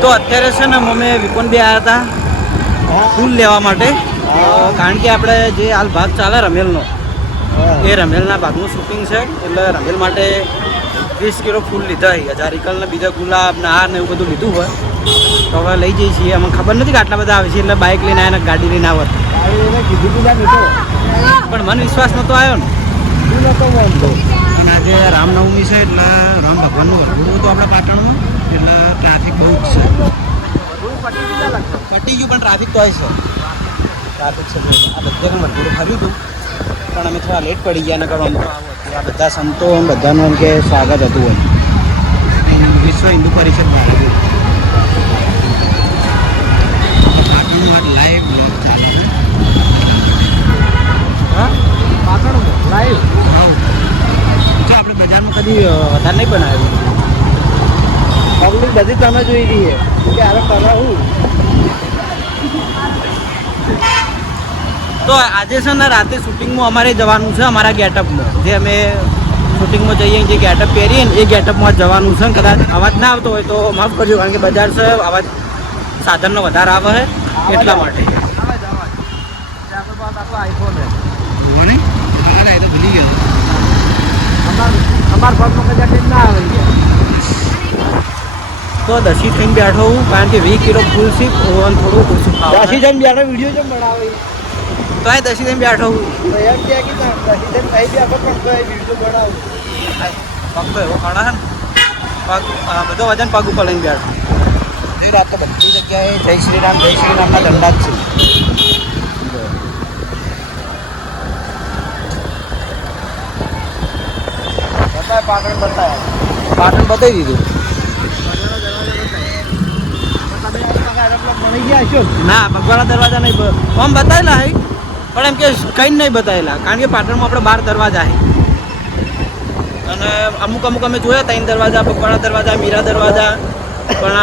તો અત્યારે છે ને અમે વિપન બી આવ્યા હતા ફૂલ લેવા માટે, કારણ કે આપણે જે હાલ ભાગ ચાલે રમેલનો, એ રમેલના ભાગનું શૂટિંગ છે. એટલે રમેલ માટે 20 કિલો ફૂલ લીધા હોય, 1000 એકલ ને બીજા ગુલાબ ને હાર ને એવું બધું લીધું હોય. તો હવે લઈ જઈએ છીએ. અમને ખબર નથી કે આટલા બધા આવે છે, એટલે બાઇક લઈને આવ્યા ને ગાડી લઈને આવત. પણ મને વિશ્વાસ નહોતો આવ્યો ને. અને આજે રામનવમી છે એટલે રામ ભગવાનનું વરઘોડું હતું આપણા પાટણમાં, એટલે ટ્રાફિક બહુ જ છે. પટી ગયું પણ ટ્રાફિક તો છે. ટ્રાફિક છે આ બધાને વરઘોડું ફર્યું હતું, પણ અમે થોડા લેટ પડી ગયા. ને કરવા આ બધા સંતો બધાનું એમ કે સ્વાગત હતું હોય. વિશ્વ હિન્દુ પરિષદ ભારત પાટણનું લાઈવ લાઈવ જો આપણે બજારમાં કદી વધારે નહીં બનાવ્યું. પબ્લિક બધી તમે જોઈ રહીએ કે આરે કરાવું. તો આજે છે ને રાતે શૂટિંગમાં અમારે જવાનું છે, અમારા ગેટઅપમાં જે અમે શૂટિંગમાં જઈએ જે ગેટઅપ પહેરીએ ને એ ગેટઅપમાં જવાનું છે. કદાચ અવાજ ના આવતો હોય તો માફ કરજો, કારણ કે બજાર છે, અવાજ સાધનનો વધારે આવે છે એટલા માટે. ભૂલી ગયો અમારા ભાગમાં કદાચ ના આવે. તો દસી થઈને બેઠો હું, કારણ કે 20 કિલો ફૂલ છે થોડું ઓછું દસી થઈને બેઠો વિડીયો જેમ બનાવે તો એ દસી થઈને બેઠો હું એમ કે દસી થઈને કઈ બેઠો પણ તો એ વિડીયો બનાવું. પગ તો એવો ખાડા છે ને, પગ બધો વજન પગ ઉપર લઈને બેઠો. એ રાત તો બધી જગ્યાએ જય શ્રી રામના દંડા જ છે. પાટણ બતાવી દીધું. ના ભગવાના દરવાજા નહીં આમ બતાવેલા હે, પણ એમ કે કંઈ નહીં બતાવેલા, કારણ કે પાટણમાં આપણે 12 દરવાજા છે. અને અમુક અમે જોયા 3 દરવાજા, ભગવાના દરવાજા, મીરા દરવાજા, પણ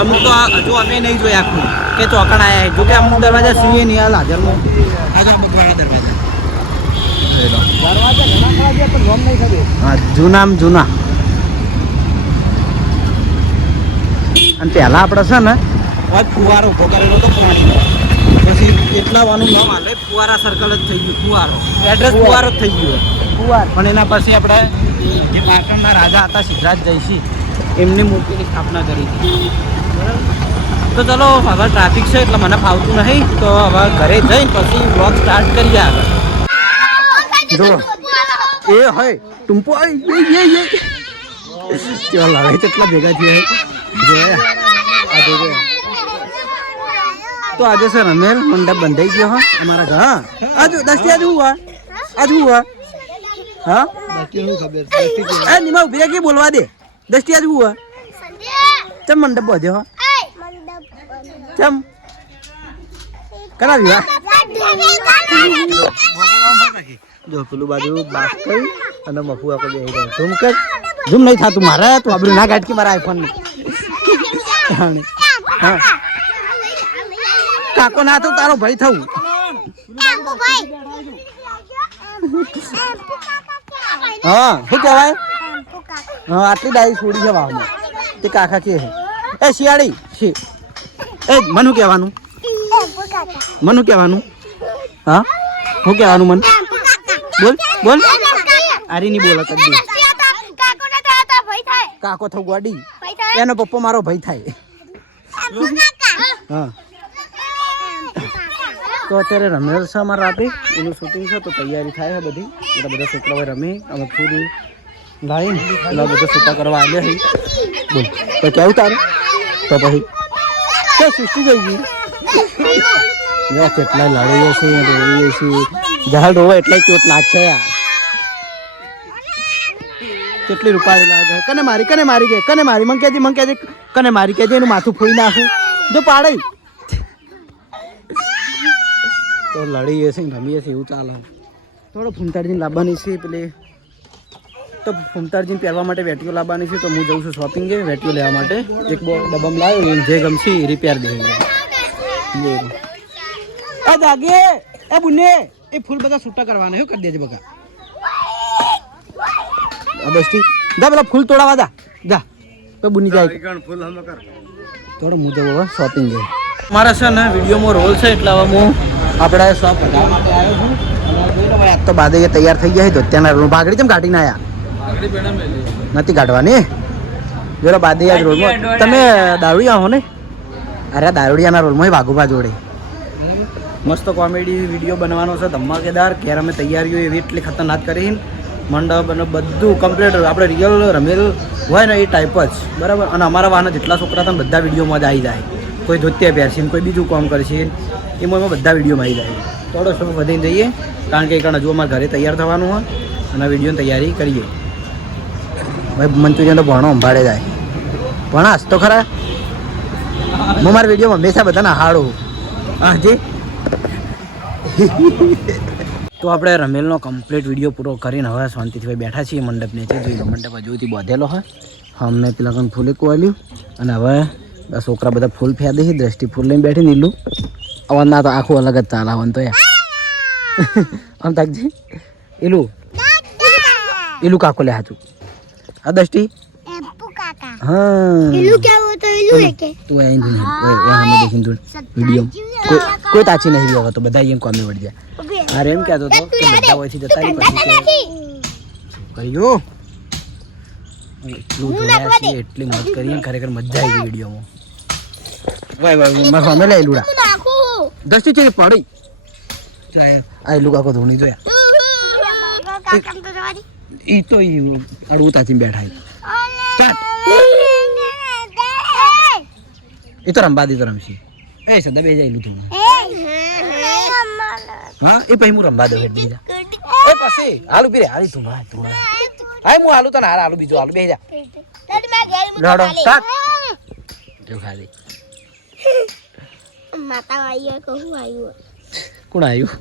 અમુક તો હજુ અમે નહીં જોયા આખું કે ચોકણ આવ્યા છે. જોકે અમુક દરવાજા સિંહ નહીં હાલ હાજરમાં. આજે ભગવાના દરવાજા હા જૂના. અને પહેલાં આપણે છે ને ફુવારો ઉભો કરેલો હતો પાણી, પછી એટલાવાનું નામ હાલે ફુવારા સર્કલ જ થઈ ગયું. ફુવારો એડ્રેસ ફુવારો જ થઈ ગયું ફુવાર. પણ એના પછી આપણે જે પાટણના રાજા હતા સિદ્ધરાજ જયસિંહ, એમની મૂર્તિની સ્થાપના કરી હતી. તો ચલો હવે ટ્રાફિક છે એટલે મને ફાવતું નહીં, તો હવે ઘરે જઈને પછી બ્લોગ સ્ટાર્ટ કરીએ આગળ. જો એ હોય ટુંપો ચાલ હવે કેટલા ભેગા થયા તો આજે છે રમેલ મંડપ બંધાઈ ગયો હા અમારા ઘર. આજુ દસ્તી આજુ હુઆ હા એ નિમા ઉભી કે બોલવા દે. દસ્તી આજુ હુઆ ચમ મંડપ બધ્યો હા ચમ કરાવ્યું જો પેલું બાજુ બાસ કરી અને મફુ આપણે જઈ રહ્યા. ઝૂમ કર, ઝૂમ નહીં થતું મારે, તું આપણે ના ગાંઠ કે મારા આઈફોન ને. હા કાકો ના તો તારો ભાઈ થવું. હા શું કહેવાય? હા આટલી ડાઈ છોડી છે વાવમાં તે કાકા કે એ શિયાળી છે એ મનું કહેવાનું હા શું કહેવાનું મન બોલ આરી ની બોલો કદી કાકો થવું ગાડી એનો પપ્પો મારો ભાઈ થાય. હા તો અત્યારે રમેલ છે અમારા રાતે એનું શૂટિંગ છે, તો તૈયારી થાય છે બધી. એટલે બધા છોકરાઓ રમે, અમે ફૂલ લાવીને એટલે બધા છૂટા કરવા આવ્યા છે. બોલ તો કેવું તારે તો પછી તો સૃષ્ટિ ગઈ ગઈ કેટલાય લડીએ છે રોઈએ છે. જહાલ રોવે એટલે ક્યુટ લાગશે યાર. કેટલી રૂપાળી લાગે. કને મારી મને કહેજે કને મારી કહેજે એનું માથું ફોડી નાખું જો પાડે તો લડીએ છે રમીએ છે એવું ચાલે. થોડો ફૂમતારજીને લાવવાની છે પેલે, તો ફૂમતારજીને પહેરવા માટે વેટીઓ લાવવાની છે. તો હું જઉં છું શોપિંગ વેટીઓ લેવા માટે. એક ડબ્બમ લાવ્યો જે ગમશે રિપેર દે જાગે એ બુને એ ફૂલ બધા છૂટા કરવાના શું કરી દેજે બકા. દસ્તી જા પેલા ફૂલ તોડાવા જા તો બુની જાય ફૂલ હમ કર થોડો હું જવું હવે શોપિંગ છે મારા છે ને વિડીયોમાં રોલ છે એટલે હવે હું આપણે શોપ કઢાવવા માટે આવ્યો છું અને જોઈ લો ભાઈ આજ તો બાદે તૈયાર થઈ ગયા તો અત્યારના રોલ ભાગડી કેમ કાઢીને આવ્યા નથી કાઢવાની જોડો બાદિયા રોલમાં તમે દારૂડિયા હો ને અરે દારૂડિયાના રોલમાં વાઘુભા જોડે મસ્ત કોમેડી વિડીયો બનવાનો છે ધમાકેદાર ઘેર અમે તૈયારીઓ એવી એટલી ખતરનાક કરી મંડપ અને બધું કમ્પ્લીટ આપણે રિયલ રમેલ હોય ને એ ટાઈપ જ બરાબર અને અમારા વાહના જેટલા છોકરા હતા બધા વિડીયોમાં જ આવી જાય કોઈ ધોતિયા પહેરશે ને કોઈ બીજું કામ કરશે એમાં બધા વિડીયોમાં આવી જાય થોડો શો વધીને જઈએ કારણ કે કારણ હજુ અમારા ઘરે તૈયાર થવાનું હોય અને વિડીયોની તૈયારી કરીએ ભાઈ મંચુરિયન તો ભણો સંભાળે જાય ભણાશ તો ખરા હું મારા વિડીયોમાં હંમેશા બધાને હાડું હાજી તો આપણે રમેલનો કમ્પ્લીટ વિડીયો પૂરો કરીને હવે શાંતિથી ભાઈ બેઠા છીએ મંડપને છે જોઈ લો મંડપ હજુથી બાંધેલો હોય અમને પેલા કંઈ ફૂલે કોલ્યું અને હવે છોકરા બધા ફૂલ ફેદે છે દ્રષ્ટિ ફૂલ લઈને બેઠી નીલું હવે ના તો આખું અલગ જ ચાલે આવવાનું તો યાર આમ તાકજી એલું કાકો લે હાચું આ દ્રષ્ટિ हाँ इलू क्या होता है इलू है क्या तू आए नहीं वो हमें देखें तू वीडियो कोई ताची नहीं होगा तो बताइए कौन में बढ़ जाए अरे हम क्या तो कि बता वो ऐसी जता नहीं करियो એટલું જોયા છે એટલી મત કરીએ ખરેખર મજા આવી વિડીયોમાં વાય વાય માર સામે લઈ લુડા દસ્તી ચેરી પડી આ લુકા કો ધોણી જોયા ઈ તો ઈ અડવું તાચી બેઠા સ્ટાર્ટ એ તો રંબા દી તો રમશી એ સદા બે જાય લીધું હા એ પછી હું રંબા દઉં એટલે જા એ પછી હાલું પીરે હાલી તું ના તું હાય હું હાલું તને હાલું બીજું હાલું બે જા લડો સ્ટાર્ટ જો ખાલી માતા આયો કહું આયો કોણ આવ્યું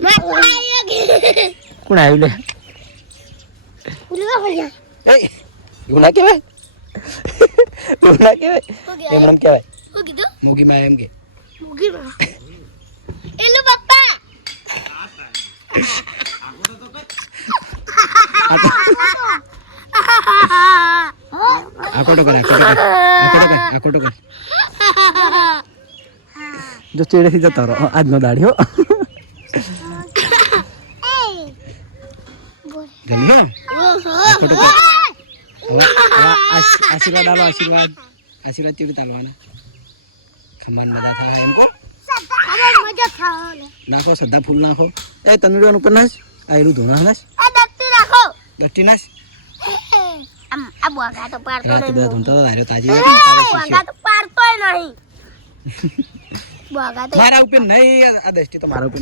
માતા આયો કોણ આવ્યું લે ઉલવા હોયા એ એવું ના કહેવાય એવું ના કહેવાય એમ નામ કહેવાય હું કીધું મુગી માં એમ કે મુગી માં એલો પપ્પા આકોટો કર જો ચેડે થી જતો રહો આજનો દાડ્યો ગમ્યો આકોટો કર આશીર્વાદ આલો આશીર્વાદ ચેડી તાલવાના ખમાન મજા થાય એમ કો મજા થાઓ નાખો સદા ફૂલ નાખો એ તનડીઓન ઉપર નાખ આયરું ધોણા નાખ આ દત્તી રાખો દત્તી નાખ આમ આ બોગા તો પાડતો રાતે બધા ધોંતા આર્યો તાજી બોગા તો પાડતો નહીં બોગા તો મારા ઉપર નહીં આ દસ્તી તો મારા ઉપર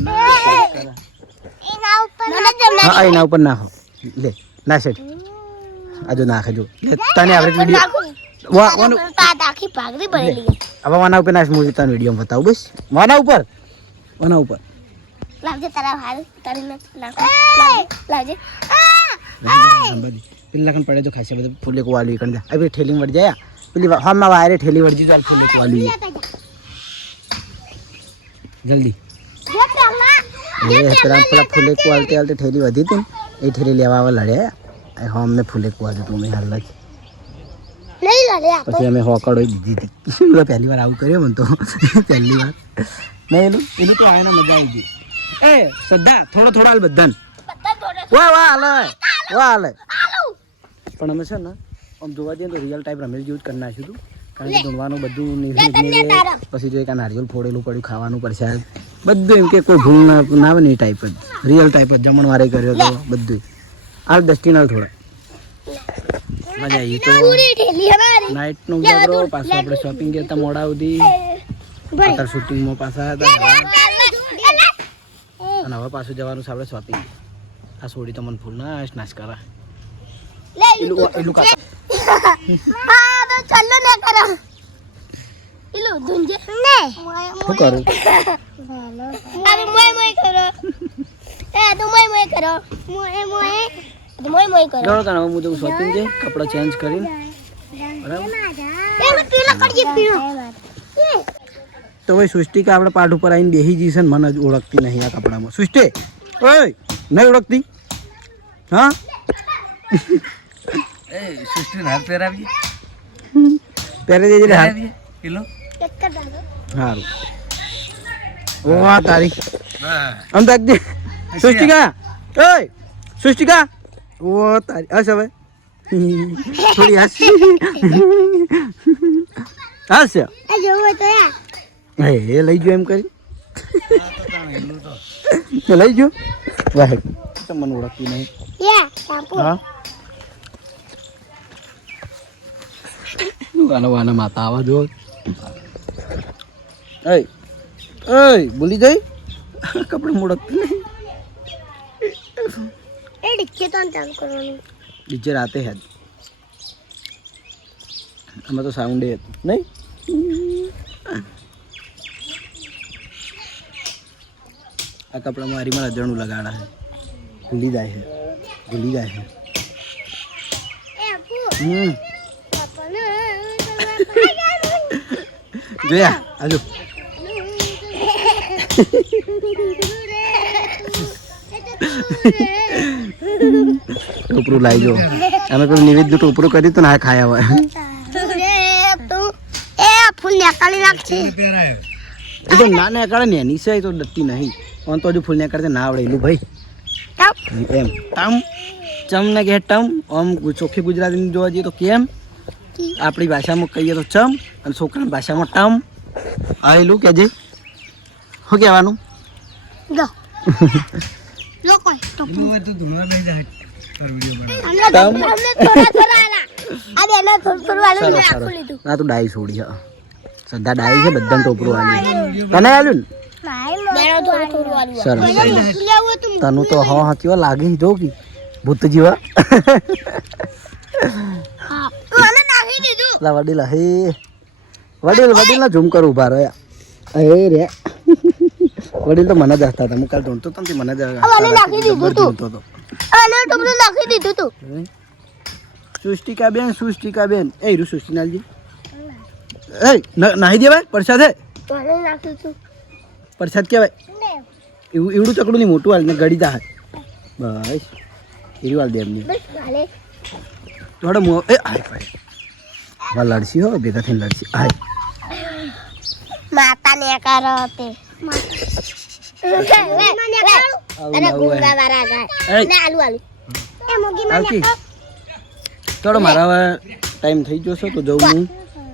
એના ઉપર હા એના ઉપર નાખો લે ના સેટ આજો નાખે જો લે તને આવડે વિડિયો વા વાનું તાત આખી પાગડી ભરેલી હવે વાના ઉપર નાખ મુજી તને વિડિયો બતાવું બસ વાના ઉપર લાવજે તારા હાલ તારી નાખ લાવજે સંભાળી પેલા કન પડે તો ખાસે બધું ફૂલે કો વાલી કન જા અબે ઠેલી વડ જાય પેલી હમમાં વાયરે ઠેલી વડ જી ફૂલે કો વાલી જલ્દી જે પહેલા એ પેલા ફૂલે કો આલતે આલતે ઠેલી વધી તી એ ઠેલી લેવા આવા લડ્યા આ હમને ફૂલે કો આલતે તું મે હાલ જ નહીં લડ્યા પછી અમે હોકડો દીધી હતી પહેલી વાર આવું કર્યો મન તો પહેલી વાર નહીં એનું તો આયના મજા આવી ગઈ એ સદા થોડો હાલ બધાને વાહ હાલે પણ અમે છે ને આમ જોવા જઈએ તો રિયલ ટાઈપ રમેલ જેવું જ કરી નાખ્યું હતું કારણ કે ધૂણવાનું બધું પછી જો એક નારિયેલ ફોડેલું પડ્યું ખાવાનું પડશે બધું એમ કે કોઈ ભૂલ ના આવે ને એ ટાઈપ જ રિયલ ટાઈપ જ જમણવારે કર્યો હતો બધું હાલ દસ્તીનાલ થોડા મજા આવી તો નાઇટનો ઉજાગરો પાછું આપણે શોપિંગ ગયા હતા મોડા સુધી અત્યારે શૂટિંગમાં પાછા હતા અને હવે પાછું જવાનું છે આપણે શોપિંગ આ સોડી તો મને ફૂલ નાશ કરા એલું કા હા તો ચાલો ને કરો ઇલો ધુંજે ને શું કરું અરે મોય કરો એ તો મોય કરો મોય કરો ગયો તને હું તો શોપિંગ છે કપડા ચેન્જ કરીને બરાબર એ પીળો કરજે પીળો તો ભાઈ સૃષ્ટિ કે આપણે પાઠ ઉપર આવીને બેસી જઈશે ને મને જ ઓળખતી નહીં આ કપડામાં સૃષ્ટિ ઓય નહીં ઓળખતી હા એ સૃષ્ટિ હાથ પહેરાવી પહેરે જજે હાલ કિલો એક જ દાદો સારું વાહ તારી આમ તાકજે સૃષ્ટિકા ઓય સૃષ્ટિકા ઓ તારી હસ હવે થોડી હસ હસ એ જોવો તો યાર એ લઈ જો એમ કરી લઈ જો વાહ મને ઓળખતી નહીં યા કાપો હા વાના માતા આવા જો એય એય બોલી જઈ કપડે મોડકતી નહીં એ ડીકે તો ચાલુ કરવાનું ડીજે રાતે હેડ આમાં તો સાઉન્ડ એ હતું નહીં આ કપડામાં મારી માં અજણું લગાડા છે ભૂલી જાય છે એ આપુ પાપાને જોયા આજુ ટોપરું લાવી જો અમે પેલું નિવેદ ટોપરું કર્યું હતું ને આ ખાયા હોય એ ફૂલ નીકાળી નાખશે એ તો ના ને કાઢે ને એની છે તો ડટ્ટી નહીં પણ તો હજુ ફૂલ ને કાઢે ના આવડે એલું ભાઈ એમ ટમ ચમ ને કે ટમ આમ ચોખ્ખી ગુજરાતીમાં જોવા જઈએ તો કેમ આપણી ભાષામાં કહીએ તો ચમ અને છોકરાની ભાષામાં ટમ આવેલું કે જે શું કહેવાનું જો લોકો તો ધુણા લઈ જાય તાર વિડિયો બના અમને થોડા થોડા આલા આ બેને થોડું થોડું આલું મેં આખું લીધું ના તું ડાઈ છોડી હા સદા ડાઈ છે બધાને ટોપરું આલ્યું તને આલ્યું ને બેનો થોડું થોડું આલું સરસ લેવું તું તનું તો હા હા કેવા લાગે જો કે ભૂત જેવા હા મને નાખી દીધું લા વડીલ હે વડીલ ના ઝૂમ કર ઉભા રહ્યા એ રે વડીલ તો મને જ હસતા હતા હું કાલ ધૂણતો તો ને મને જ મને નાખી દીધું તું હતો આને ટોપલું નાખી દીધું તું સૃષ્ટિકા બેન એ રૂ સૃષ્ટિનાલજી એ નાહી દેવાય પ્રસાદ હે મને નાખ્યું તું પ્રસાદ કહેવાય એવડું ચકડું નહીં મોટું હાલ ને ગળી દા બસ એવી હાલ દે એમની બસ ગાલે થોડો મો એ આય ભાઈ વા લડસી હો ભેગા થઈને લડસી આય માતા ને કરો તે અરે ગુંગા વાળા ગાય ના આલુ આલુ એ મોગી આવતી મને થોડો મારા હવે ટાઈમ થઈ ગયો છે તો જઉં હું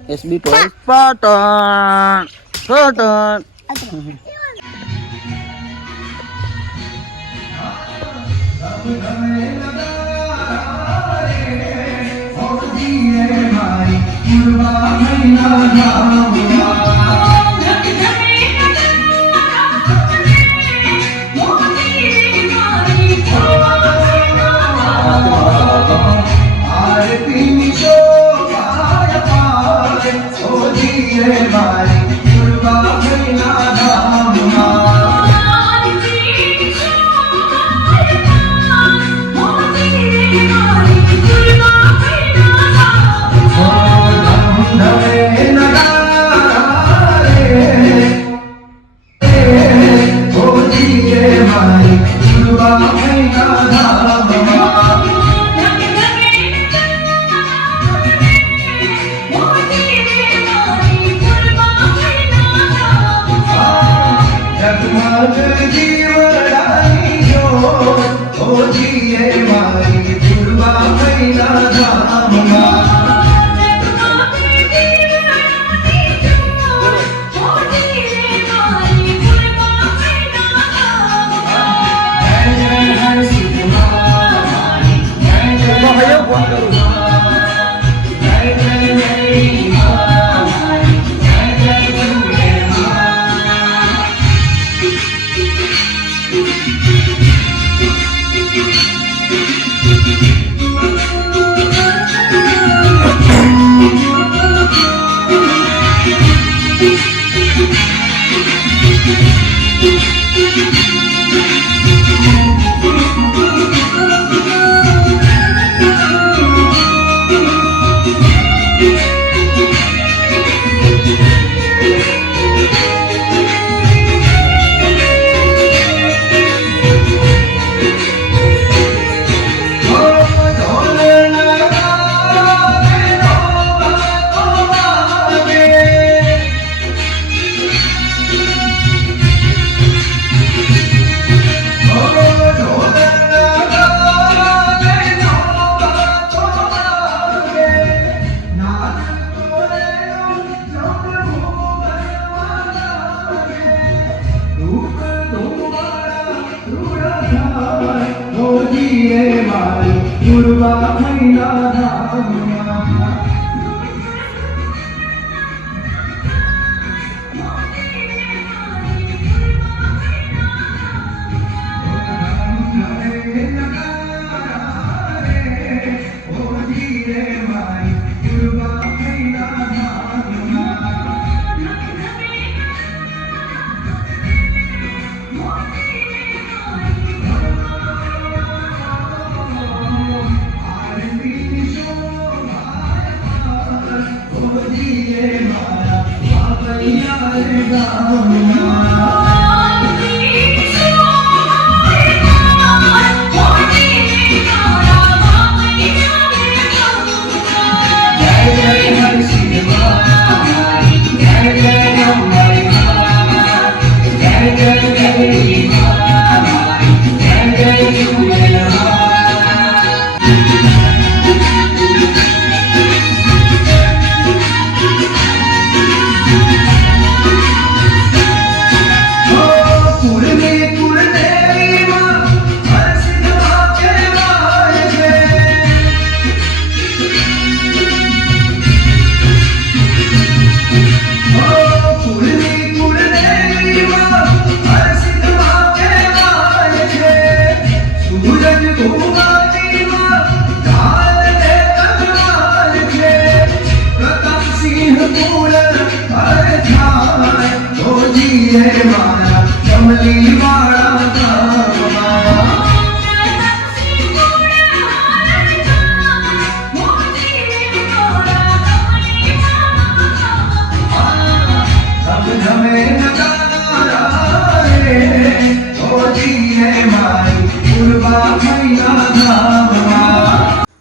એસબી ટોય પાટણ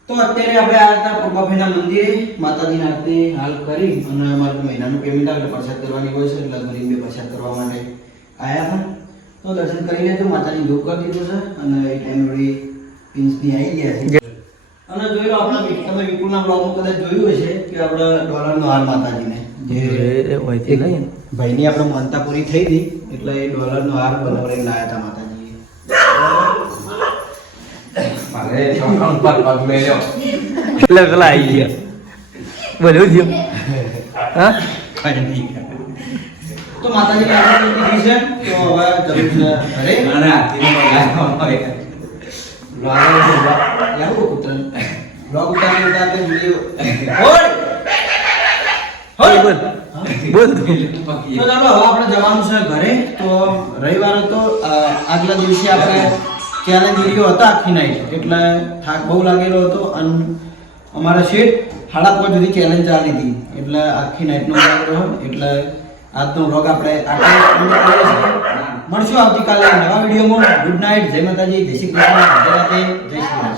તો અત્યારે આપણે આ હતા પપ્પાભાઈના મંદિરે માતાજીની આરતી હાલ કરી અને અમારે મહિનાનું પેમેન્ટ આવે પ્રસાદ કરવાની હોય છે એટલે ગરીબ બે પ્રસાદ કરવા માટે આવ્યા હતા. તો દર્શન કરી લેજો, માતાજી ધૂપ કરી દીધું છે અને એ ટાઈમ વળી પિન્સની આવી ગયા છે. અને જોઈ લો આપણા તમે વિપુલના બ્લોગમાં કદાચ જોયું હશે કે આપણે ડોલરનો હાર માતાજીને જે ભાઈની આપણે માનતા પૂરી થઈ હતી એટલે એ ડોલરનો હાર બનાવીને લાવ્યા હતા માતાજીએ. મારે ચોકણ પર પગ મેલ્યો એટલે પેલા આવી ગયા બોલ્યું થયું હા કઈ નહીં. તો માતાજીની આરતી કરી દીધી છે. તો હવે જરૂર છે ઘરે અને હાથીનો બોલાવો હોય બ્લોગ ઉતારી ઉતારતે વિડિયો બોલ બોલ બોલ તો ચાલો હવે આપણે જવાનું છે ઘરે. તો રવિવારે તો આગલા દિવસે આપણે ચેલેન્જ વિડીયો હતા આખી નાઈટ એટલે થાક બહુ લાગેલો હતો અને અમારા શેઠ 5:30 સુધી ચેલેન્જ ચાલી હતી એટલે આખી નાઈટનો લાગેલો એટલે આજનો વ્લોગ આપણે મળશું આવતીકાલે નવા વિડીયોમાં. ગુડ નાઇટ, જય માતાજી, જય શ્રી કૃષ્ણ, જય રાધે, જય શ્રી રામ.